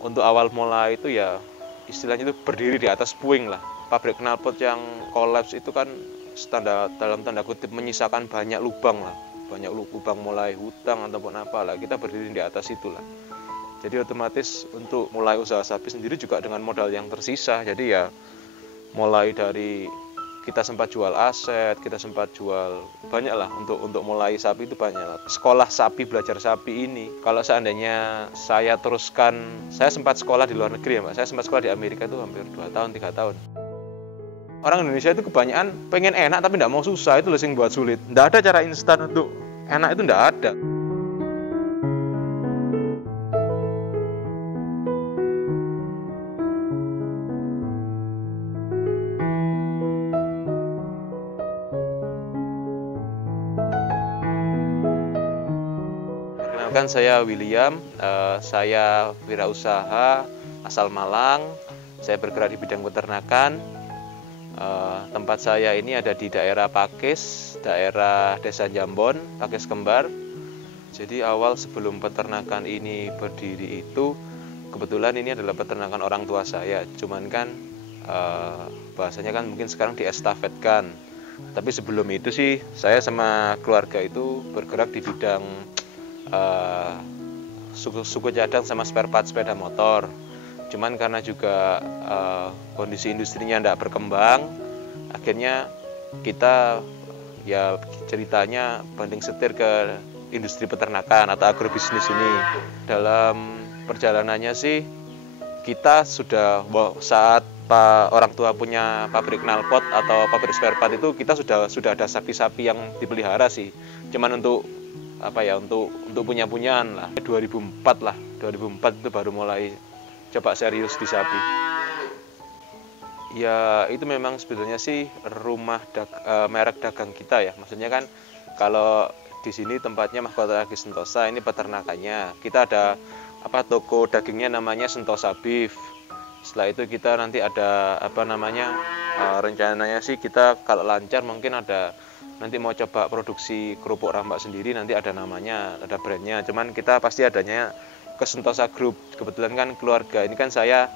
Untuk awal mulai itu ya istilahnya itu berdiri di atas puing lah. Pabrik knalpot yang kolaps itu kan dalam tanda kutip menyisakan banyak lubang lah. Banyak lubang mulai hutang ataupun apalah. Kita berdiri di atas itulah. Jadi otomatis untuk mulai usaha sapi sendiri juga dengan modal yang tersisa. Jadi ya mulai dari kita sempat jual aset, kita sempat jual banyak lah untuk mulai sapi itu banyak lah. Sekolah sapi, belajar sapi ini, kalau seandainya saya teruskan, saya sempat sekolah di luar negeri ya Mbak, saya sempat sekolah di Amerika itu hampir 2 tahun, 3 tahun. Orang Indonesia itu kebanyakan pengen enak tapi nggak mau susah, itu loh yang buat sulit. Nggak ada cara instan untuk enak, itu nggak ada. Perkenalkan saya William, saya wirausaha asal Malang. Saya bergerak di bidang peternakan. Tempat saya ini ada di daerah Pakis, daerah Desa Jambon, Pakis Kembar. Jadi awal sebelum peternakan ini berdiri itu, kebetulan ini adalah peternakan orang tua saya. Cuman kan bahasanya kan mungkin sekarang diestafetkan. Tapi sebelum itu sih saya sama keluarga itu bergerak di bidang suku cadang sama spare part sepeda motor. Cuman karena juga kondisi industrinya tidak berkembang, akhirnya kita ya ceritanya banding setir ke industri peternakan atau agrobisnis ini. Dalam perjalanannya sih kita sudah saat orang tua punya pabrik knalpot atau pabrik spare part itu kita sudah ada sapi-sapi yang dipelihara sih. Cuman untuk untuk punya-punyaan lah. 2004 lah, 2004 itu baru mulai coba serius di sapi. Ya itu memang sebetulnya sih merek dagang kita ya. Maksudnya kan kalau di sini tempatnya Mahkota Lagi Sentosa, ini peternakannya. Kita ada toko dagingnya namanya Sentosa Beef. Setelah itu kita nanti ada rencananya sih kita kalau lancar mungkin nanti mau coba produksi kerupuk rambak sendiri, nanti ada namanya, ada brandnya. Cuman kita pasti adanya ke Sentosa Group. Kebetulan kan keluarga ini kan saya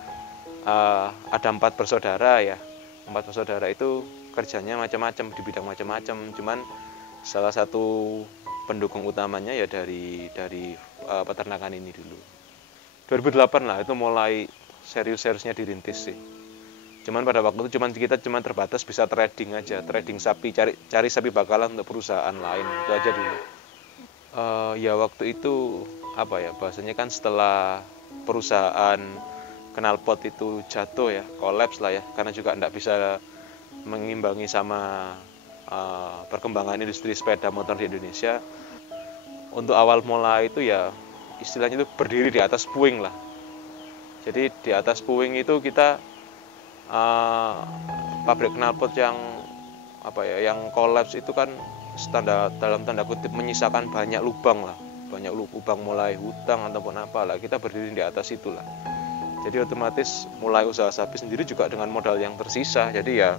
ada 4 bersaudara ya. 4 bersaudara itu kerjanya macam-macam di bidang macam-macam. Cuman salah satu pendukung utamanya ya dari peternakan ini dulu. 2008 lah itu mulai serius-seriusnya dirintis sih. Cuman pada waktu itu kita terbatas bisa trading aja, trading sapi, cari sapi bakalan untuk perusahaan lain, itu aja dulu. Ya waktu itu bahasanya kan setelah perusahaan knalpot itu jatuh ya, kolaps lah ya, karena juga tidak bisa mengimbangi sama perkembangan industri sepeda motor di Indonesia. Untuk awal mulai itu ya istilahnya itu berdiri di atas puing lah. Jadi di atas puing itu kita pabrik knalpot yang kolaps itu kan dalam tanda kutip menyisakan banyak lubang lah, banyak lubang mulai hutang ataupun apalah. Kita berdiri di atas itulah. Jadi otomatis mulai usaha sapi sendiri juga dengan modal yang tersisa. Jadi ya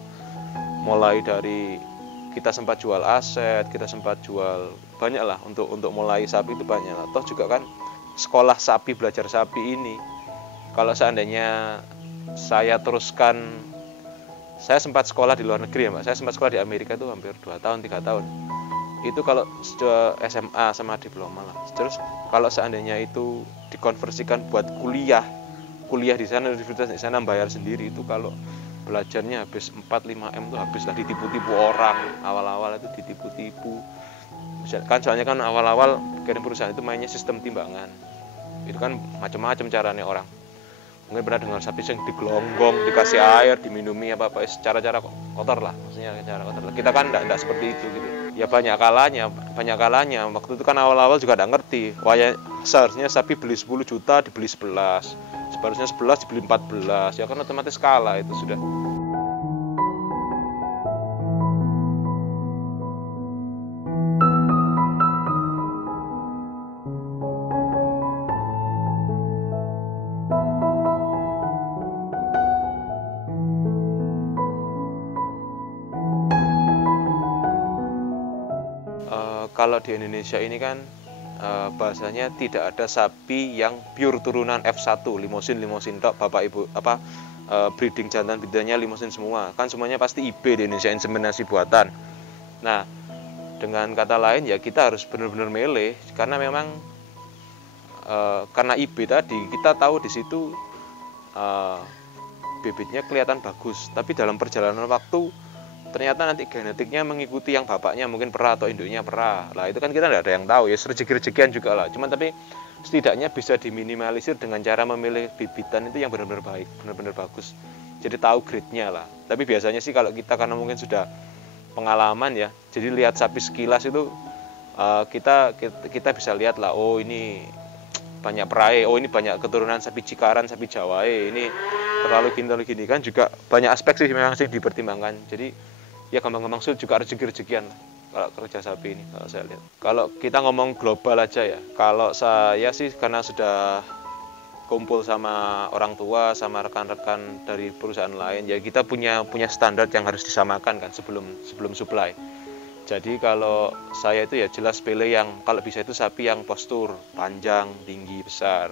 mulai dari kita sempat jual aset, kita sempat jual banyak lah untuk mulai sapi itu banyak lah. Toh juga kan sekolah sapi, belajar sapi ini, kalau seandainya saya teruskan, saya sempat sekolah di luar negeri ya Mbak, saya sempat sekolah di Amerika itu hampir 2 tahun, 3 tahun. Itu kalau SMA sama diploma lah. Terus kalau seandainya itu dikonversikan buat kuliah di sana, universitas di sana bayar sendiri, itu kalau belajarnya habis 4-5 M tuh habis lah, ditipu-tipu orang. Awal-awal itu ditipu-tipu. Kan soalnya kan awal-awal kirim perusahaan itu mainnya sistem timbangan. Itu kan macam-macam caranya orang. Mungkin pernah dengar sapi yang digelonggong, dikasih air, diminumi apa cara-cara kotor lah, maksudnya cara kotor lah. Kita kan enggak seperti itu gitu. Ya banyak kalanya. Waktu itu kan awal-awal juga enggak ngerti. Seharusnya sapi beli 10 juta dibeli 11. Seharusnya 11 dibeli 14. Ya kan otomatis kalah itu sudah. Kalau di Indonesia ini kan bahasanya tidak ada sapi yang pure turunan F1 limosin tok bapak ibu breeding jantan betinanya limosin semua, kan semuanya pasti IB di Indonesia, inseminasi buatan. Nah, dengan kata lain ya kita harus benar-benar milih, karena memang karena IB tadi kita tahu di situ bibitnya kelihatan bagus, tapi dalam perjalanan waktu ternyata nanti genetiknya mengikuti yang bapaknya mungkin perah atau induknya perah. Lah itu kan kita tidak ada yang tahu ya, rezeki-rezekian juga lah. Cuman tapi setidaknya bisa diminimalisir dengan cara memilih bibitan itu yang benar-benar baik, benar-benar bagus. Jadi tahu grade-nya lah. Tapi biasanya sih kalau kita karena mungkin sudah pengalaman ya, jadi lihat sapi sekilas itu kita bisa lihat lah, oh ini banyak perahe, oh ini banyak keturunan sapi Cikaran, sapi Jawa, ini terlalu gini kan juga banyak aspek sih memang sih dipertimbangkan. Jadi ya gampang-gampang sulit juga rezeki-rezekian kalau kerja sapi ini kalau saya lihat. Kalau kita ngomong global aja ya, kalau saya sih karena sudah kumpul sama orang tua sama rekan-rekan dari perusahaan lain ya, kita punya standar yang harus disamakan kan sebelum supply. Jadi kalau saya itu ya jelas pilih yang kalau bisa itu sapi yang postur panjang, tinggi, besar.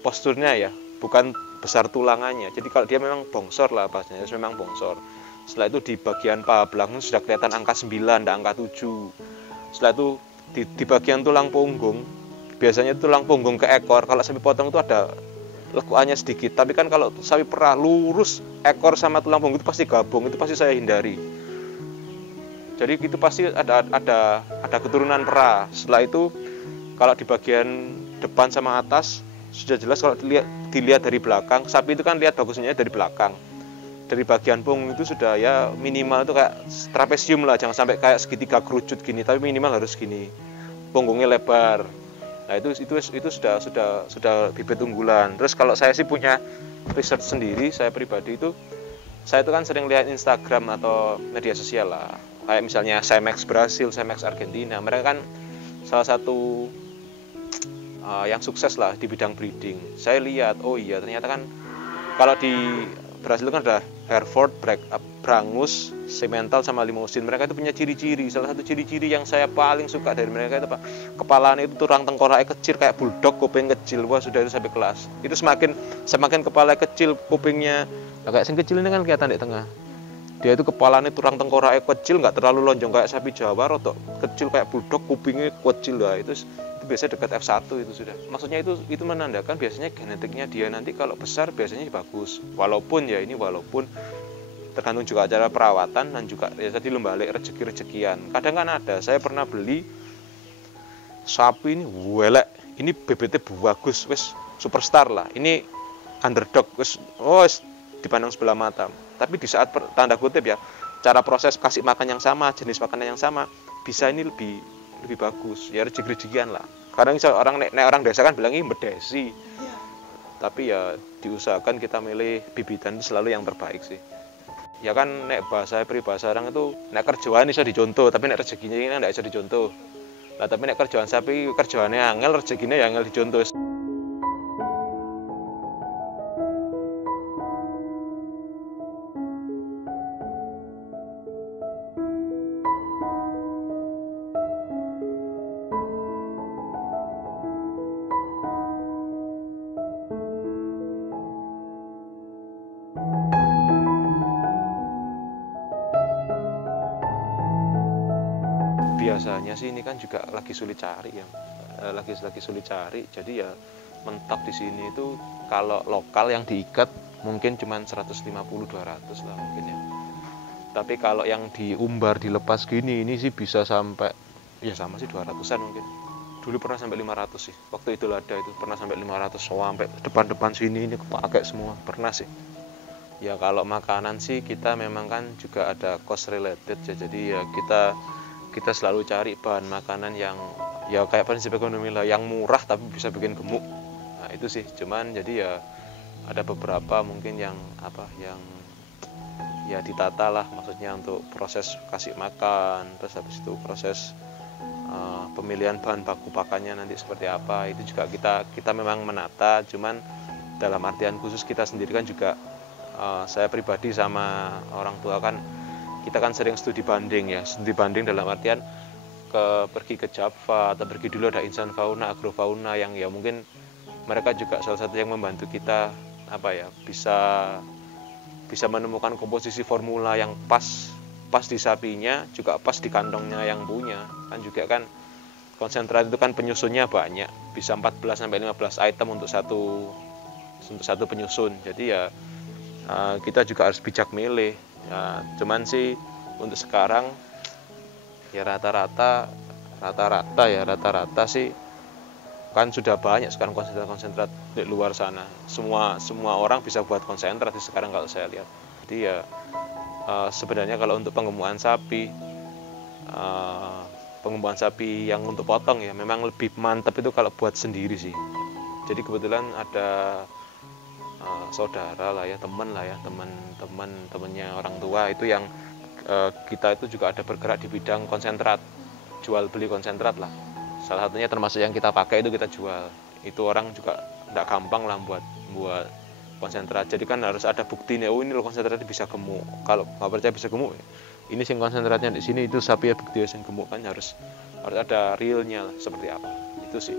Posturnya ya bukan besar tulangannya. Jadi kalau dia memang bongsor lah bahasanya, memang bongsor. Setelah itu di bagian paha belakang sudah kelihatan angka 9 dan angka 7. Setelah itu di bagian tulang punggung, biasanya tulang punggung ke ekor, kalau sapi potong itu ada lekuannya sedikit. Tapi kan kalau sapi perah lurus, ekor sama tulang punggung itu pasti gabung, itu pasti saya hindari. Jadi itu pasti ada keturunan perah. Setelah itu kalau di bagian depan sama atas sudah jelas, kalau dilihat dari belakang, sapi itu kan lihat bagusnya dari belakang. Dari bagian punggung itu sudah ya minimal itu kayak trapesium lah, jangan sampai kayak segitiga kerucut gini, tapi minimal harus gini, punggungnya lebar. Nah itu sudah bibit unggulan. Terus kalau saya sih punya research sendiri, saya pribadi itu saya itu kan sering lihat Instagram atau media sosial lah, kayak misalnya Cemex Brasil, Cemex Argentina, mereka kan salah satu yang sukses lah di bidang breeding. Saya lihat, oh iya ternyata kan kalau di Brasil kan ada Hereford, Brangus, Simmental sama Limousin. Mereka itu punya ciri-ciri. Salah satu ciri-ciri yang saya paling suka dari mereka itu apa? Kepalanya itu tulang tengkoraknya kecil kayak bulldog, kuping kecil. Wah sudah itu sampai kelas. Itu semakin kepala kecil, kupingnya kayak sing kecil ini kan kelihatan di tengah. Dia itu kepalanya tulang tengkoraknya kecil, nggak terlalu lonjong kayak sapi Jawa, rotok kecil kayak bulldog, kupingnya kecil lah. Itu biasanya dekat F1 itu sudah. Maksudnya itu menandakan biasanya genetiknya dia nanti kalau besar biasanya bagus. Walaupun tergantung juga cara perawatan dan juga ya tadi lembalik rezeki-rezekian. Kadang kan ada, saya pernah beli sapi ini welek, ini BBT bagus, wes superstar lah. Ini underdog, wes dipandang sebelah mata. Tapi di saat tanda kutip ya, cara proses kasih makan yang sama, jenis makanan yang sama, bisa ini lebih bagus. Ya rezeki-rezekian lah. Kadang orang desa kan bilang ini bedesi. Tapi ya diusahakan kita milih bibitan itu selalu yang terbaik sih. Ya kan peribahasa orang itu nek kerjaan bisa dicontoh, tapi nek rezekinya ini enggak bisa dicontoh. Lah tapi nek kerjaan sapi kerjaannya angel, rezekinya ya angel dicontoh. Biasanya sih ini kan juga lagi sulit cari ya, lagi sulit cari. Jadi ya mentok di sini itu kalau lokal yang diikat mungkin cuma 150-200 lah mungkin ya. Tapi kalau yang diumbar dilepas gini ini sih bisa sampai ya sama sih 200-an mungkin. Dulu pernah sampai 500 sih. Waktu itu ada itu pernah sampai 500, sampai depan-depan sini ini kepakai semua pernah sih. Ya kalau makanan sih kita memang kan juga ada cost related ya. Jadi ya kita selalu cari bahan makanan yang ya kayak prinsip ekonomi lah, yang murah tapi bisa bikin gemuk. Nah itu sih, cuman jadi ya ada beberapa mungkin yang ya ditata lah, maksudnya untuk proses kasih makan, terus habis itu proses pemilihan bahan baku pakannya nanti seperti apa, itu juga kita memang menata. Cuman dalam artian khusus kita sendiri kan juga saya pribadi sama orang tua kan kita kan sering studi banding ya. Studi banding dalam artian pergi ke Java atau pergi dulu ada insan fauna, agrofauna yang ya mungkin mereka juga salah satu yang membantu kita bisa menemukan komposisi formula yang pas di sapinya, juga pas di kantongnya yang punya. Kan juga kan konsentrat itu kan penyusunnya banyak, bisa 14 sampai 15 item untuk satu penyusun. Jadi ya kita juga harus bijak milih. Ya, cuman sih untuk sekarang ya rata-rata sih kan sudah banyak sekarang konsentrat di luar sana. Semua orang bisa buat konsentrat sih sekarang kalau saya lihat. Jadi ya sebenarnya kalau untuk penggemukan sapi yang untuk potong ya memang lebih mantap itu kalau buat sendiri sih. Jadi kebetulan ada saudara lah ya, temennya orang tua itu yang kita itu juga ada bergerak di bidang konsentrat, jual beli konsentrat lah. Salah satunya termasuk yang kita pakai itu kita jual. Itu orang juga tidak gampang lah buat konsentrat. Jadi kan harus ada bukti nih, oh ini loh konsentratnya bisa gemuk. Kalau nggak percaya bisa gemuk, ini sing konsentratnya di sini, itu sapi ya bukti yang gemuk, kan harus ada realnya lah, seperti apa. Itu sih.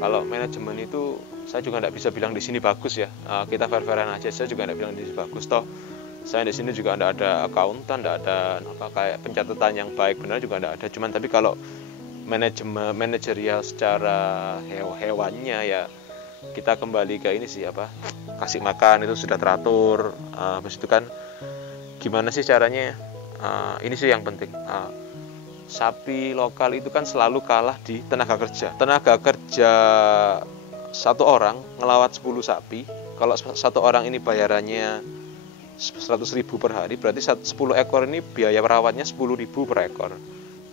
Kalau manajemen itu saya juga tidak bisa bilang di sini bagus ya. Kita fair-fairan aja. Saya juga tidak bilang di sini bagus. Toh saya di sini juga tidak ada akuntan, tidak ada kayak pencatatan yang baik benar juga tidak ada. Cuman tapi kalau manajerial secara hewannya ya kita kembali ke ini sih kasih makan itu sudah teratur. Habis itu kan gimana sih caranya? Ini sih yang penting. Sapi lokal itu kan selalu kalah di tenaga kerja. Tenaga kerja satu orang ngelawat 10 sapi. Kalau satu orang ini bayarannya 100.000 per hari, berarti 10 ekor ini biaya perawatnya 10.000 per ekor.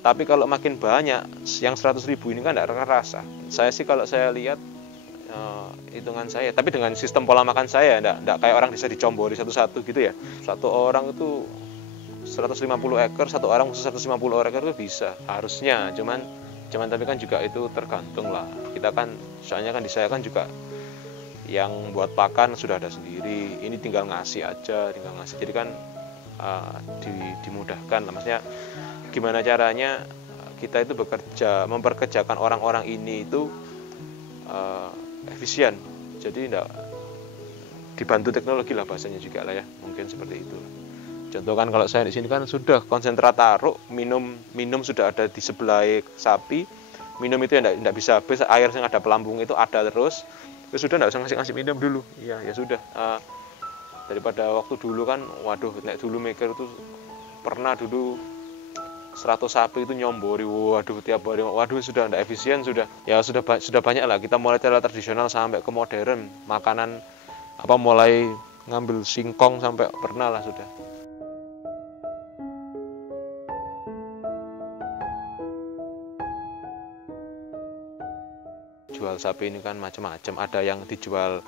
Tapi kalau makin banyak, yang 100.000 ini kan tidak terasa. Saya sih kalau saya lihat hitungan saya, tapi dengan sistem pola makan saya, tidak kayak orang bisa dicombori satu-satu gitu ya. Satu orang itu 150 ekor, satu orang khusus 150 ekor itu bisa harusnya, cuman tapi kan juga itu tergantung lah. Kita kan soalnya kan di saya kan juga yang buat pakan sudah ada sendiri, ini tinggal ngasih aja, jadi kan dimudahkan lah. Maksudnya gimana caranya kita itu memperkerjakan orang-orang ini itu efisien, jadi tidak dibantu teknologi lah bahasanya juga lah ya, mungkin seperti itu. Contoh kan kalau saya di sini kan sudah konsentrat taruh, minum sudah ada di sebelah sapi, minum itu ya tidak bisa habis, air yang ada pelampung itu ada terus, ya sudah tidak usah ngasih minum dulu, ya sudah. Daripada waktu dulu kan, waduh, nek dulu mikir itu pernah dulu 100 sapi itu nyombori, waduh tiap hari, waduh sudah tidak efisien, sudah banyak lah. Kita mulai dari tradisional sampai ke modern, makanan mulai ngambil singkong sampai pernah lah sudah. Jual sapi ini kan macam-macam, ada yang dijual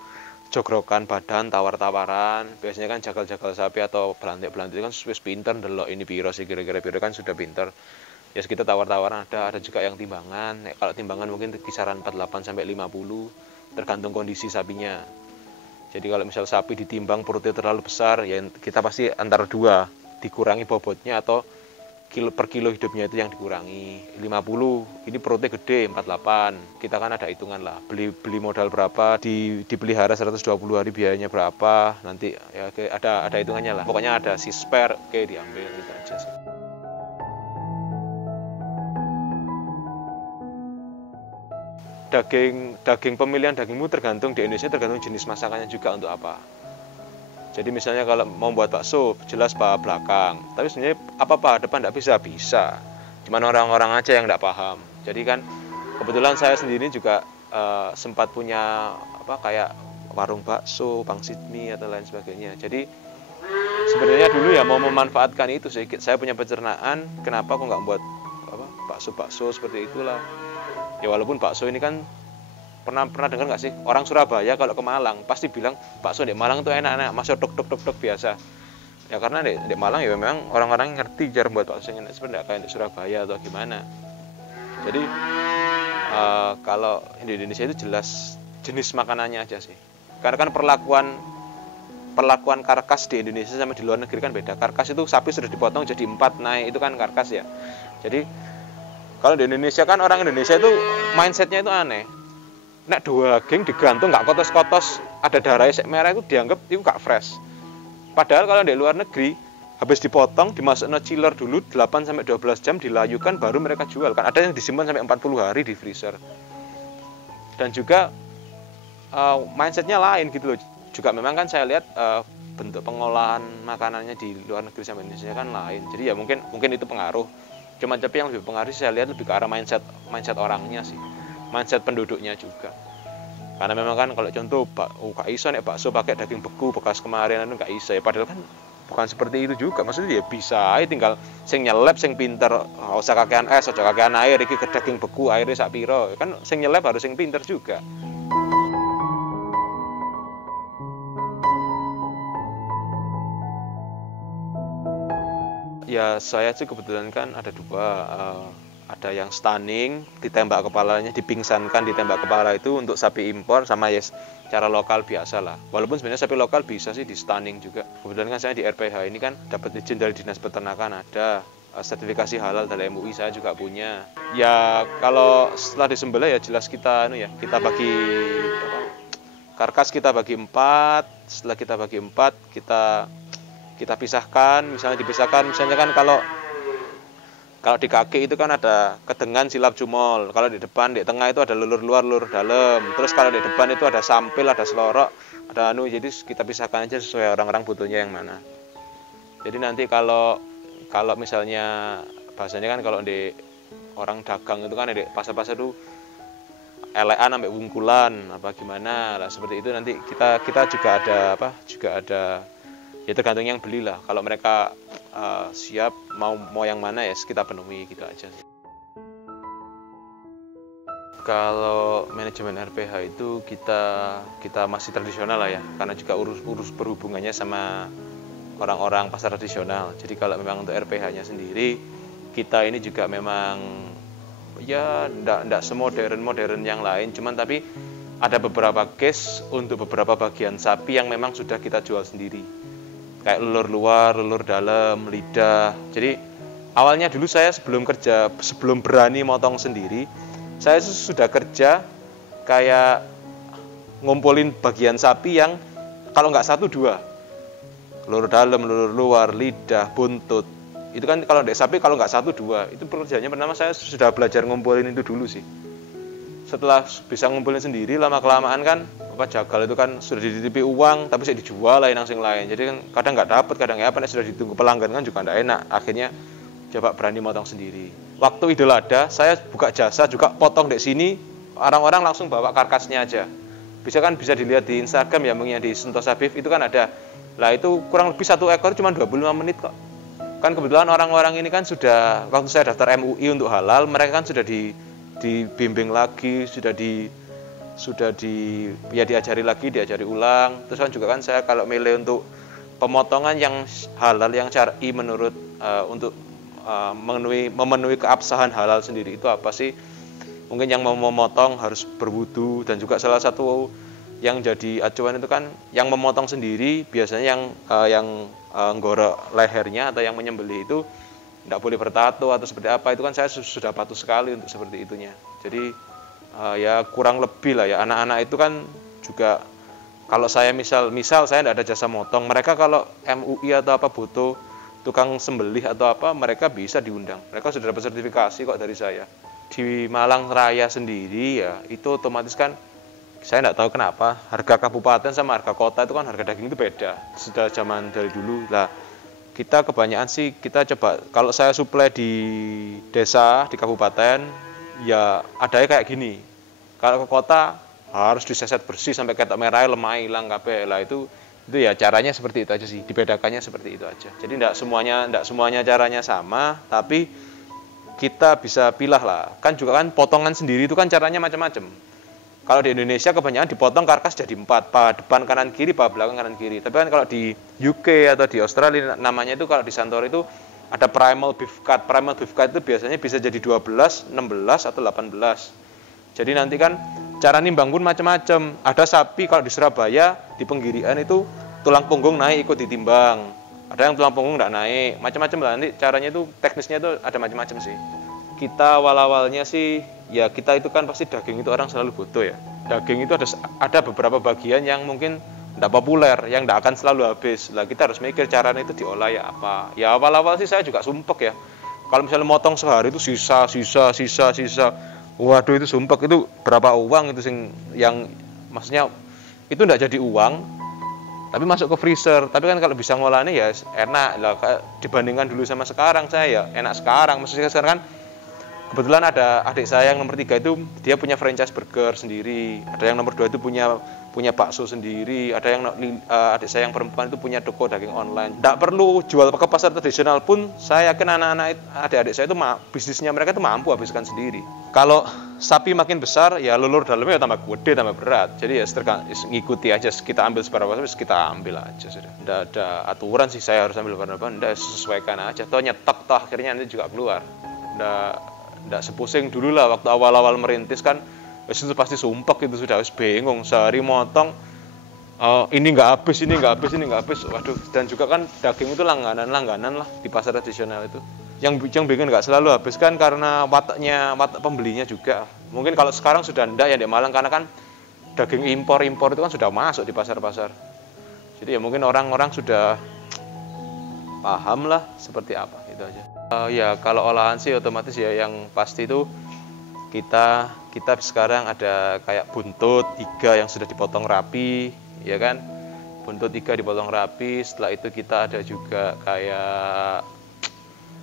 jogrokan badan, tawar-tawaran. Biasanya kan jagal-jagal sapi atau belantik-belantik itu kan wis pinter ndelok ini piro sih kira-kira piro, kan sudah pinter. Ya kita tawar-tawaran, ada juga yang timbangan. Kalau timbangan mungkin kisaran 48 sampai 50 tergantung kondisi sapinya. Jadi kalau misal sapi ditimbang perutnya terlalu besar, ya kita pasti antara dua, dikurangi bobotnya atau per kilo hidupnya itu yang dikurangi. 50 ini perutnya gede, 48 kita kan ada hitungan lah, beli modal berapa, dipelihara 120 hari biayanya berapa, nanti ya ada hitungannya lah. Pokoknya ada si spare, oke diambil gitu aja sih. Pemilihan dagingmu tergantung di Indonesia, tergantung jenis masakannya juga untuk apa. Jadi misalnya kalau mau buat bakso, jelas paha belakang. Tapi sebenarnya paha depan tidak bisa. Cuman orang-orang aja yang tidak paham. Jadi kan kebetulan saya sendiri juga sempat punya kayak warung bakso, pangsit mie atau lain sebagainya. Jadi sebenarnya dulu ya mau memanfaatkan itu sih. Saya punya pencernaan, kenapa kok nggak buat apa bakso seperti itulah. Ya walaupun bakso ini kan pernah dengar nggak sih, orang Surabaya kalau ke Malang pasti bilang bakso di Malang tuh enak-enak, masuk tok biasa. Ya karena di Malang ya memang orang-orang ngerti cara buat bakso yang enak, sebenarnya kayak di Surabaya atau gimana. Jadi kalau di Indonesia itu jelas jenis makanannya aja sih. Karena kan perlakuan karkas di Indonesia sama di luar negeri kan beda. Karkas itu sapi sudah dipotong jadi 4 naik, itu kan karkas ya. Jadi kalau di Indonesia kan orang Indonesia itu mindsetnya itu aneh. Nek daging digantung nggak kotos-kotos, ada darahnya merah itu dianggap itu nggak fresh. Padahal kalau di luar negeri habis dipotong, dimasukkan chiller dulu 8-12 jam, dilayukan baru mereka jual kan. Ada yang disimpan sampai 40 hari di freezer. Dan juga mindsetnya lain gitu loh. Juga memang kan saya lihat bentuk pengolahan makanannya di luar negeri sama Indonesia kan lain. Jadi ya mungkin itu pengaruh. Cuma tapi yang lebih pengaruh saya lihat lebih ke arah mindset orangnya sih. Mindset penduduknya juga. Karena memang kan kalau contoh gak iso nek bakso pakai daging beku bekas kemarin itu gak iso ya, padahal kan bukan seperti itu juga. Maksudnya ya bisa aja, tinggal sing nyelep sing pinter, usah kakean es, aja kakean air, iki ke daging beku airnya sak piro. Kan sing nyelep harus sing pinter juga. Ya saya sih kebetulan kan ada 2, ada yang stunning, ditembak kepalanya, dipingsankan, ditembak kepala itu untuk sapi impor, sama ya cara lokal biasa lah. Walaupun sebenarnya sapi lokal bisa sih di stunning juga. Kebetulan kan saya di RPH ini kan dapat izin dari Dinas Peternakan, ada sertifikasi halal dari MUI saya juga punya. Ya kalau setelah disembelih ya jelas kita kita bagi karkas kita bagi 4. Setelah kita bagi 4 kita pisahkan, misalnya kan kalau di kaki itu kan ada kedengan silap jumol, kalau di depan di tengah itu ada lulur luar lulur dalam, terus kalau di depan itu ada sampil, ada selorok, ada jadi kita pisahkan aja sesuai orang-orang butuhnya yang mana. Jadi nanti kalau misalnya bahasanya kan kalau di orang dagang itu kan di pasar-pasar itu elean sampai bungkulan apa gimana lah, seperti itu nanti kita juga ada ya tergantung yang belilah. Kalau mereka siap mau yang mana ya kita penuhi gitu aja sih. Kalau manajemen RPH itu kita masih tradisional lah ya, karena juga urus berhubungannya sama orang-orang pasar tradisional. Jadi kalau memang untuk RPH-nya sendiri, kita ini juga memang ya enggak semodern yang lain, cuman tapi ada beberapa case untuk beberapa bagian sapi yang memang sudah kita jual sendiri. Kayak lulur luar, lulur dalam, lidah. Jadi awalnya dulu saya sebelum berani motong sendiri, saya sudah kerja kayak ngumpulin bagian sapi yang kalau nggak 1-2, lulur dalam, lulur luar, lidah, buntut. Itu kan kalau dari sapi kalau nggak 1-2, itu pekerjaannya pertama saya sudah belajar ngumpulin itu dulu sih. Setelah bisa ngumpulin sendiri, lama-kelamaan kan jagal itu kan sudah dititipi uang, tapi saya dijual lain yang lain. Jadi kan kadang nggak dapat, kadang ya apa, sudah ditunggu pelanggan kan juga nggak enak. Akhirnya coba berani motong sendiri. Waktu Idul Adha, saya buka jasa juga potong di sini, orang-orang langsung bawa karkasnya aja. Bisa dilihat di Instagram ya, yang di Sentosa Beef itu kan ada. Lah itu kurang lebih 1 ekor cuma 25 menit kok. Kan kebetulan orang-orang ini kan sudah, waktu saya daftar MUI untuk halal, mereka kan sudah dibimbing lagi, diajari ulang. Terus kan juga kan saya kalau milih untuk pemotongan yang halal, yang syar'i menurut untuk memenuhi keabsahan halal sendiri itu apa sih? Mungkin yang mau memotong harus berwudu, dan juga salah satu yang jadi acuan itu kan yang memotong sendiri biasanya yang nggorok lehernya atau yang menyembelih itu tidak boleh bertato atau seperti apa. Itu kan saya sudah patuh sekali untuk seperti itunya. Jadi ya kurang lebih lah ya, anak-anak itu kan juga kalau saya misal saya tidak ada jasa motong, mereka kalau MUI atau apa butuh tukang sembelih atau apa, mereka bisa diundang. Mereka sudah dapat sertifikasi kok dari saya. Di Malang Raya sendiri ya itu otomatis kan saya tidak tahu kenapa harga kabupaten sama harga kota itu kan harga daging itu beda. Sudah zaman dari dulu lah. Kita kebanyakan sih kita coba, kalau saya suplai di desa, di kabupaten, ya adanya kayak gini. Kalau ke kota harus diseset bersih sampai ketok merah lemah hilang kabeh. Lah itu Itu ya caranya seperti itu aja sih, dibedakannya seperti itu aja. Jadi tidak semuanya caranya sama, tapi kita bisa pilah lah. Kan juga kan potongan sendiri itu kan caranya macam-macam. Kalau di Indonesia kebanyakan dipotong karkas jadi 4, paha depan kanan kiri, paha belakang kanan kiri. Tapi kan kalau di UK atau di Australia namanya itu, kalau di Santoro itu ada primal beef cut. Primal beef cut itu biasanya bisa jadi 12, 16 atau 18. Jadi nanti kan cara nimbang pun macam-macam. Ada sapi kalau di Surabaya di penggirian itu tulang punggung naik ikut ditimbang. Ada yang tulang punggung nggak naik, macam-macam lah. Nanti caranya itu teknisnya itu ada macam-macam sih. Kita awal-awalnya sih ya kita itu kan pasti daging itu orang selalu butuh ya. Daging itu ada beberapa bagian yang mungkin tidak populer, yang tidak akan selalu habis. Lah kita harus mikir caranya itu diolah ya apa. Ya awal-awal sih saya juga sumpek ya. Kalau misalnya motong sehari itu sisa. Waduh itu sumpek, itu berapa uang itu yang maksudnya itu tidak jadi uang, tapi masuk ke freezer. Tapi kan kalau bisa ngolahnya ya enak lah, dibandingkan dulu sama sekarang saya ya enak sekarang. Maksudnya sekarang kan kebetulan ada adik saya yang nomor 3 itu dia punya franchise burger sendiri, ada yang nomor 2 itu punya bakso sendiri, ada yang adik saya yang perempuan itu punya toko daging online. Tidak perlu jual ke pasar tradisional pun saya yakin anak-anak adik-adik saya itu bisnisnya mereka itu mampu habiskan sendiri. Kalau sapi makin besar ya lulur dalamnya ya tambah gede, tambah berat. Jadi ya ngikuti aja, kita ambil seberapa kita ambil aja sudah. Tidak ada aturan sih saya harus ambil berapa, tidak, sesuaikan aja. Toh nyetok toh akhirnya nanti juga keluar. Tidak sepusing dulu lah waktu awal-awal merintis kan. Itu pasti sumpek, itu sudah harus bingung sehari motong ini nggak habis. Waduh, dan juga kan daging itu langganan lah di pasar tradisional itu. Yang bikin nggak selalu habis kan karena watak pembelinya juga. Mungkin kalau sekarang sudah enggak ya di Malang, karena kan daging impor itu kan sudah masuk di pasar-pasar. Jadi ya mungkin orang-orang sudah paham lah seperti apa, itu aja. Ya kalau olahan sih otomatis ya yang pasti itu kita sekarang ada kayak buntut iga yang sudah dipotong rapi, ya kan? Buntut iga dipotong rapi. Setelah itu kita ada juga kayak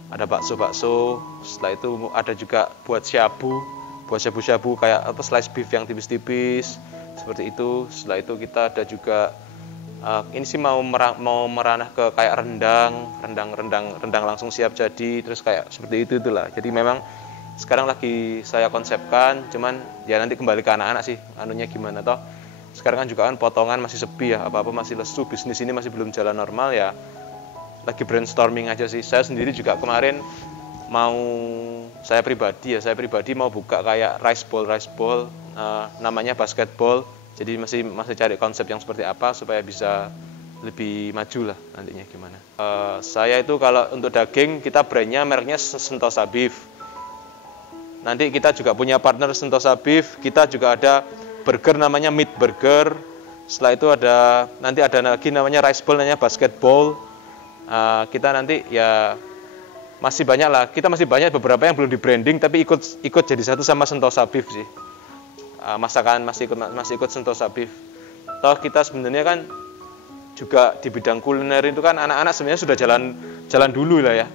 ada bakso. Setelah itu ada juga buat shabu-shabu kayak apa, slice beef yang tipis-tipis seperti itu. Setelah itu kita ada juga ini sih mau meranah ke kayak rendang langsung siap jadi, terus kayak seperti itu itulah. Jadi memang sekarang lagi saya konsepkan, cuman ya nanti kembali ke anak-anak sih anunya gimana toh. Sekarang kan juga kan potongan masih sepi ya, apa-apa masih lesu, bisnis ini masih belum jalan normal ya. Lagi brainstorming aja sih. Saya sendiri juga kemarin saya pribadi mau buka kayak rice bowl, namanya basketball. Jadi masih cari konsep yang seperti apa supaya bisa lebih maju lah nantinya gimana. Saya itu kalau untuk daging kita brandnya mereknya Sentosa Beef. Nanti kita juga punya partner Sentosa Beef, kita juga ada burger namanya Meat Burger. Setelah itu nanti ada lagi namanya rice bowl, namanya basketball. Kita nanti ya masih banyak lah, kita masih banyak beberapa yang belum di branding tapi ikut jadi satu sama Sentosa Beef sih. Masakan masih ikut Sentosa Beef. Toh kita sebenarnya kan juga di bidang kuliner itu kan anak-anak sebenarnya sudah jalan dulu lah ya.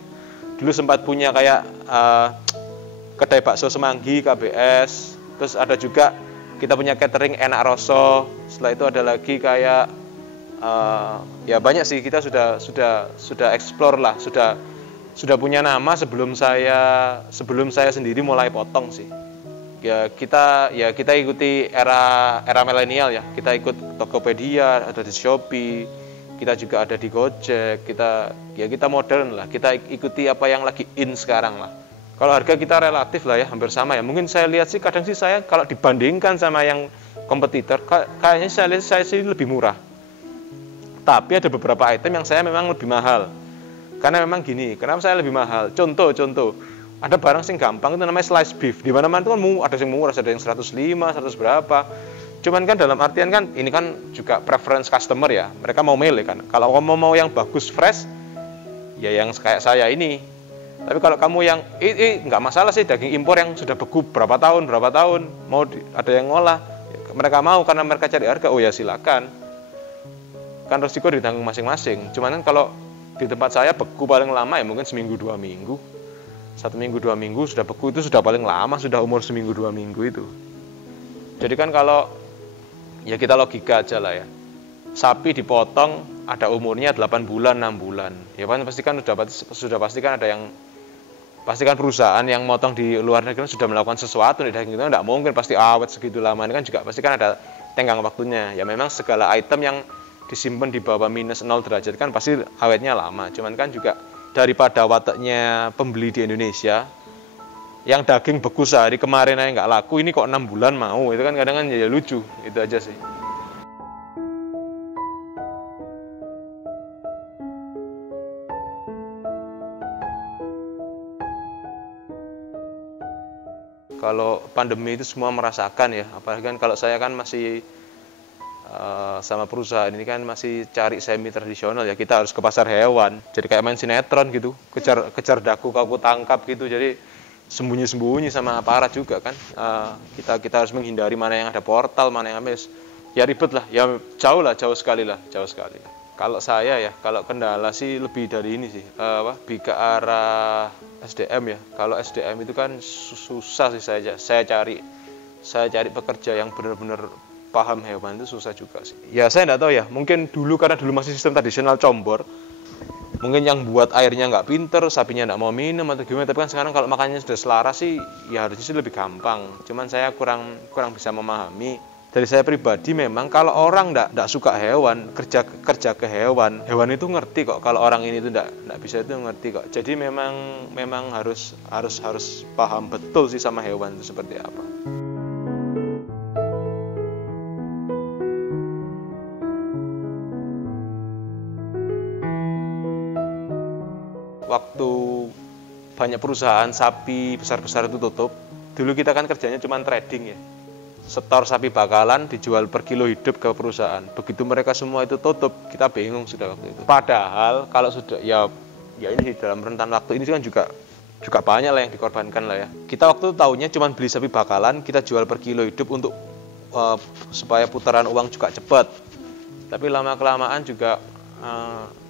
Dulu sempat punya kayak kedai bakso Semanggi, KBS. Terus ada juga kita punya catering Enak Roso. Setelah itu ada lagi kayak ya banyak sih, kita sudah explore lah, sudah punya nama sebelum saya sendiri mulai potong sih. Ya kita ikuti era milenial ya. Kita ikut Tokopedia, ada di Shopee, kita juga ada di Gojek. Kita modern lah. Kita ikuti apa yang lagi in sekarang lah. Kalau harga kita relatif lah ya, hampir sama ya. Mungkin saya lihat sih kadang sih saya kalau dibandingkan sama yang kompetitor, kayaknya saya sih lebih murah. Tapi ada beberapa item yang saya memang lebih mahal. Karena memang gini, kenapa saya lebih mahal? Contoh, ada barang sing gampang itu namanya slice beef. Di mana-mana itu kan ada yang murah, ada yang 105, 100 berapa. Cuman kan dalam artian kan ini kan juga preference customer ya. Mereka mau milih kan. Kalau kamu mau yang bagus fresh, ya yang kayak saya ini. Tapi kalau kamu yang nggak masalah sih, daging impor yang sudah beku berapa tahun mau ada yang ngolah, mereka mau karena mereka cari harga, oh ya silakan. Kan resiko ditanggung masing-masing. Cuman kan kalau di tempat saya beku paling lama ya mungkin seminggu 2 minggu. 1 minggu 2 minggu sudah beku, itu sudah paling lama, sudah umur seminggu 2 minggu itu. Jadi kan kalau ya kita logika aja lah ya. sapi dipotong ada umurnya 8 bulan, 6 bulan. Ya kan sudah pastikan ada yang pastikan perusahaan yang motong di luar negeri sudah melakukan sesuatu nih daging itu enggak mungkin pasti awet segitu lama. Ini kan juga pastikan ada tenggang waktunya. Ya memang segala item yang disimpan di bawah minus 0 derajat kan pasti awetnya lama. Cuman kan juga daripada wataknya pembeli di Indonesia yang daging beku sehari kemarin aja nggak laku, ini kok 6 bulan mau, itu kan kadang kan ya lucu, itu aja sih. Kalau pandemi itu semua merasakan ya, apalagi kan kalau saya kan masih sama perusahaan ini kan masih cari semi tradisional ya, kita harus ke pasar hewan, jadi kayak main sinetron gitu, kejar daku aku tangkap gitu, jadi sembunyi sama aparat juga kan. Kita harus menghindari mana yang ada portal, mana yang habis, ya ribet lah, ya jauh sekali. Kalau saya ya, kalau kendala sih lebih dari ini sih, lebih ke arah SDM ya. Kalau SDM itu kan susah sih saya cari pekerja yang benar-benar paham hewan itu susah juga sih. Ya saya nggak tahu ya, mungkin karena dulu masih sistem tradisional combor, mungkin yang buat airnya nggak pinter, sapinya nggak mau minum atau gimana. Tapi kan sekarang kalau makannya sudah selaras sih, ya harusnya sih lebih gampang. Cuman saya kurang bisa memahami. Dari saya pribadi memang kalau orang nggak suka hewan, kerja ke hewan itu ngerti kok. Kalau orang ini itu nggak bisa itu ngerti kok. Jadi memang harus paham betul sih sama hewan itu seperti apa. Waktu banyak perusahaan sapi besar-besar itu tutup, dulu kita kan kerjanya cuma trading ya. Setor sapi bakalan dijual per kilo hidup ke perusahaan. Begitu mereka semua itu tutup, kita bingung sudah waktu itu. Padahal kalau sudah ya ini dalam rentan waktu ini kan juga banyak lah yang dikorbankan lah ya. Kita waktu itu tahunya cuma beli sapi bakalan, kita jual per kilo hidup untuk supaya putaran uang juga cepat. Tapi lama kelamaan juga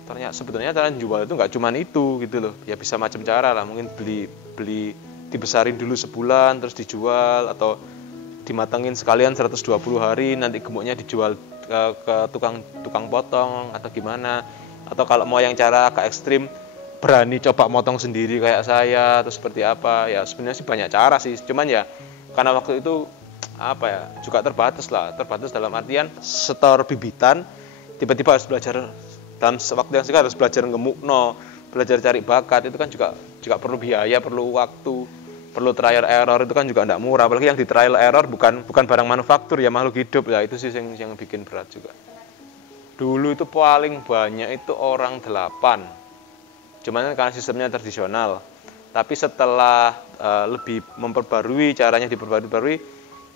ternyata sebetulnya cara jual itu nggak cuma itu gitu loh. Ya bisa macam cara lah, mungkin beli dibesarin dulu sebulan terus dijual, atau dimatengin sekalian 120 hari, nanti gemuknya dijual ke tukang potong atau gimana. Atau kalau mau yang cara agak ekstrim, berani coba motong sendiri kayak saya atau seperti apa. Ya sebenarnya sih banyak cara sih, cuman ya karena waktu itu juga terbatas dalam artian setor bibitan, tiba-tiba harus belajar dalam waktu yang singkat, harus belajar ngemukno, belajar cari bakat, itu kan juga perlu biaya, perlu waktu, perlu trial error, itu kan juga tidak murah. Apalagi yang di trial error bukan barang manufaktur ya, makhluk hidup ya, itu sih yang bikin berat juga. Dulu itu paling banyak itu orang 8, cuman karena sistemnya tradisional. Tapi setelah lebih memperbarui, caranya diperbarui,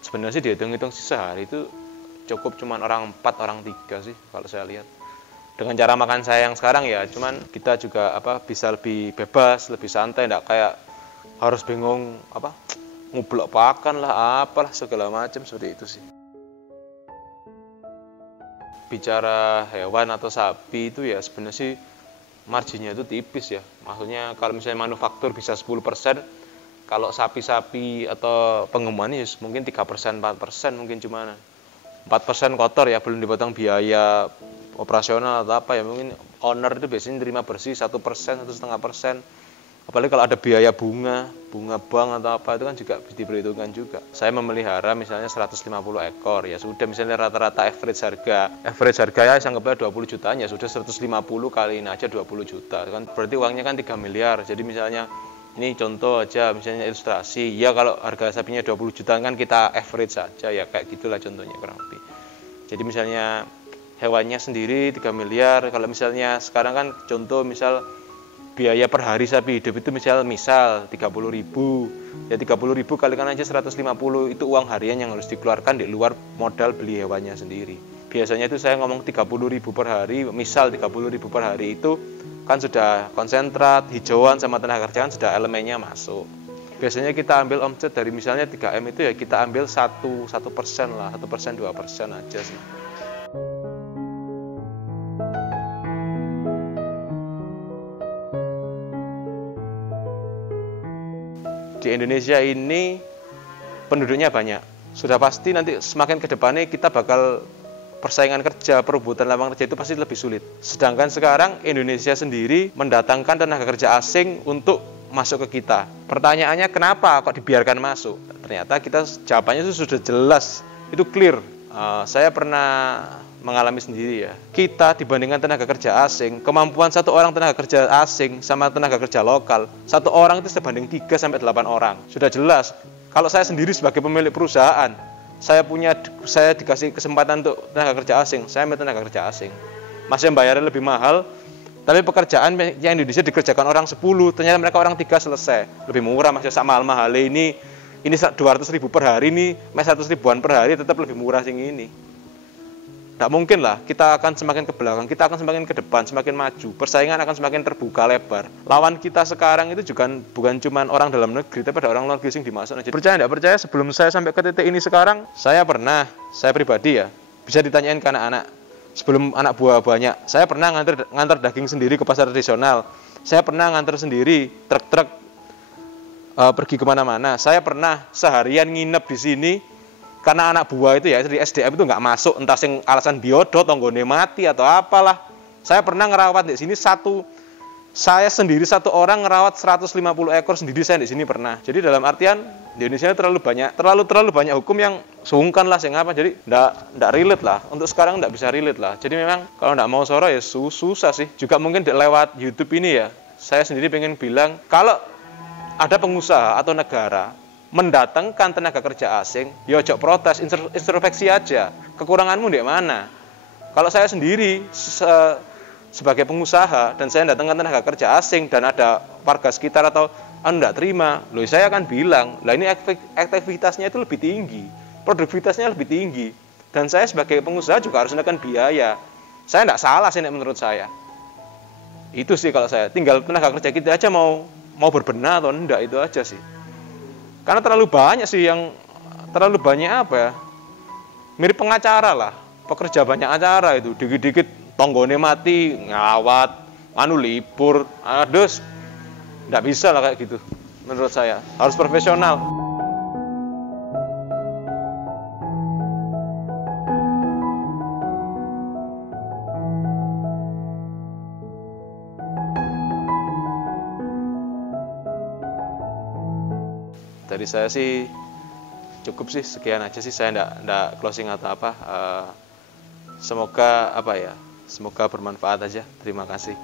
sebenarnya sih dihitung-hitung sehari itu cukup cuman orang 4, orang 3 sih kalau saya lihat. Dengan cara makan saya yang sekarang ya, cuman kita juga bisa lebih bebas, lebih santai, enggak kayak harus bingung ngublok pakan lah, apalah segala macam seperti itu sih. Bicara hewan atau sapi itu ya sebenarnya sih marginnya itu tipis ya. Maksudnya kalau misalnya manufaktur bisa 10%, kalau sapi-sapi atau pengumuman ya mungkin 3%, 4% mungkin cuma 4% kotor ya, belum dipotong biaya operasional atau apa ya, mungkin owner itu biasanya terima bersih 1%, 1,5%. Apalagi kalau ada biaya bunga bank atau apa, itu kan juga diperhitungkan juga. Saya memelihara misalnya 150 ekor, ya sudah misalnya rata-rata average harga ya anggapnya 20 jutaan, ya sudah 150 kaliin aja 20 juta. Kan berarti uangnya kan 3 miliar. Jadi misalnya ini contoh aja, misalnya ilustrasi, ya kalau harga sapinya 20 jutaan kan kita average saja ya, kayak gitulah contohnya kurang lebih. Jadi misalnya hewannya sendiri 3 miliar, kalau misalnya sekarang kan contoh misal biaya per hari sapi hidup itu misal 30.000, ya 30.000 kalikan aja 150, itu uang harian yang harus dikeluarkan di luar modal beli hewannya sendiri. Biasanya itu saya ngomong 30.000 per hari, misal 30.000 per hari itu kan sudah konsentrat, hijauan sama tenaga kerjaan sudah elemennya masuk. Biasanya kita ambil omset dari misalnya 3M itu ya kita ambil 1% lah, 1%, 2% aja sih. Di Indonesia ini penduduknya banyak. Sudah pasti nanti semakin ke depannya kita bakal persaingan kerja, perebutan lapangan kerja itu pasti lebih sulit. Sedangkan sekarang Indonesia sendiri mendatangkan tenaga kerja asing untuk masuk ke kita. Pertanyaannya kenapa kok dibiarkan masuk? Ternyata jawabannya itu sudah jelas, itu clear. Saya pernah mengalami sendiri ya. Kita dibandingkan tenaga kerja asing, kemampuan satu orang tenaga kerja asing sama tenaga kerja lokal, satu orang itu sebanding 3-8 orang. Sudah jelas. Kalau saya sendiri sebagai pemilik perusahaan, saya dikasih kesempatan untuk tenaga kerja asing, saya ambil tenaga kerja asing. Masih bayarnya lebih mahal, tapi pekerjaan yang Indonesia dikerjakan orang 10, ternyata mereka orang 3 selesai. Lebih murah, masih sama mahal ini 200.000 per hari nih, 100 ribuan per hari tetap lebih murah sing ini. Tidak mungkin lah, kita akan semakin ke belakang, kita akan semakin ke depan, semakin maju, persaingan akan semakin terbuka lebar. Lawan kita sekarang itu juga bukan cuma orang dalam negeri, tapi ada orang luar negeri yang dimasuk aja. Percaya tidak percaya, sebelum saya sampai ke titik ini sekarang, saya pribadi ya, bisa ditanyain ke anak-anak, sebelum anak buah banyak, saya pernah nganter daging sendiri ke pasar tradisional, saya pernah nganter sendiri truk-truk pergi kemana-mana, saya pernah seharian nginep di sini, karena anak buah itu ya di SDM itu nggak masuk, entah sing alasan biodo, tonggone mati atau apalah. Saya pernah ngerawat di sini saya sendiri satu orang ngerawat 150 ekor sendiri saya di sini pernah. Jadi dalam artian di Indonesia terlalu banyak hukum yang sungkan lah, sing apa. Jadi nggak relate lah. Untuk sekarang nggak bisa relate lah. Jadi memang kalau nggak mau soro ya susah sih. Juga mungkin lewat YouTube ini ya, saya sendiri pengen bilang kalau ada pengusaha atau negara mendatangkan tenaga kerja asing, ya ojo protes, introspeksi aja. Kekuranganmu di mana? Kalau saya sendiri sebagai pengusaha dan saya datangkan tenaga kerja asing dan ada warga sekitar atau enggak terima, loh saya akan bilang, lah ini aktivitasnya itu lebih tinggi, produktivitasnya lebih tinggi, dan saya sebagai pengusaha juga harus menekan biaya. Saya enggak salah sih menurut saya. Itu sih kalau saya, tinggal tenaga kerja kita aja mau berbenah atau enggak, itu aja sih. Karena terlalu banyak apa ya, mirip pengacara lah, pekerja banyak acara itu, dikit-dikit tonggone mati, ngawat, libur, adus, nggak bisa lah kayak gitu, menurut saya, harus profesional. Dari saya sih cukup sih, sekian aja sih, saya enggak closing atau apa. Semoga bermanfaat aja. Terima kasih.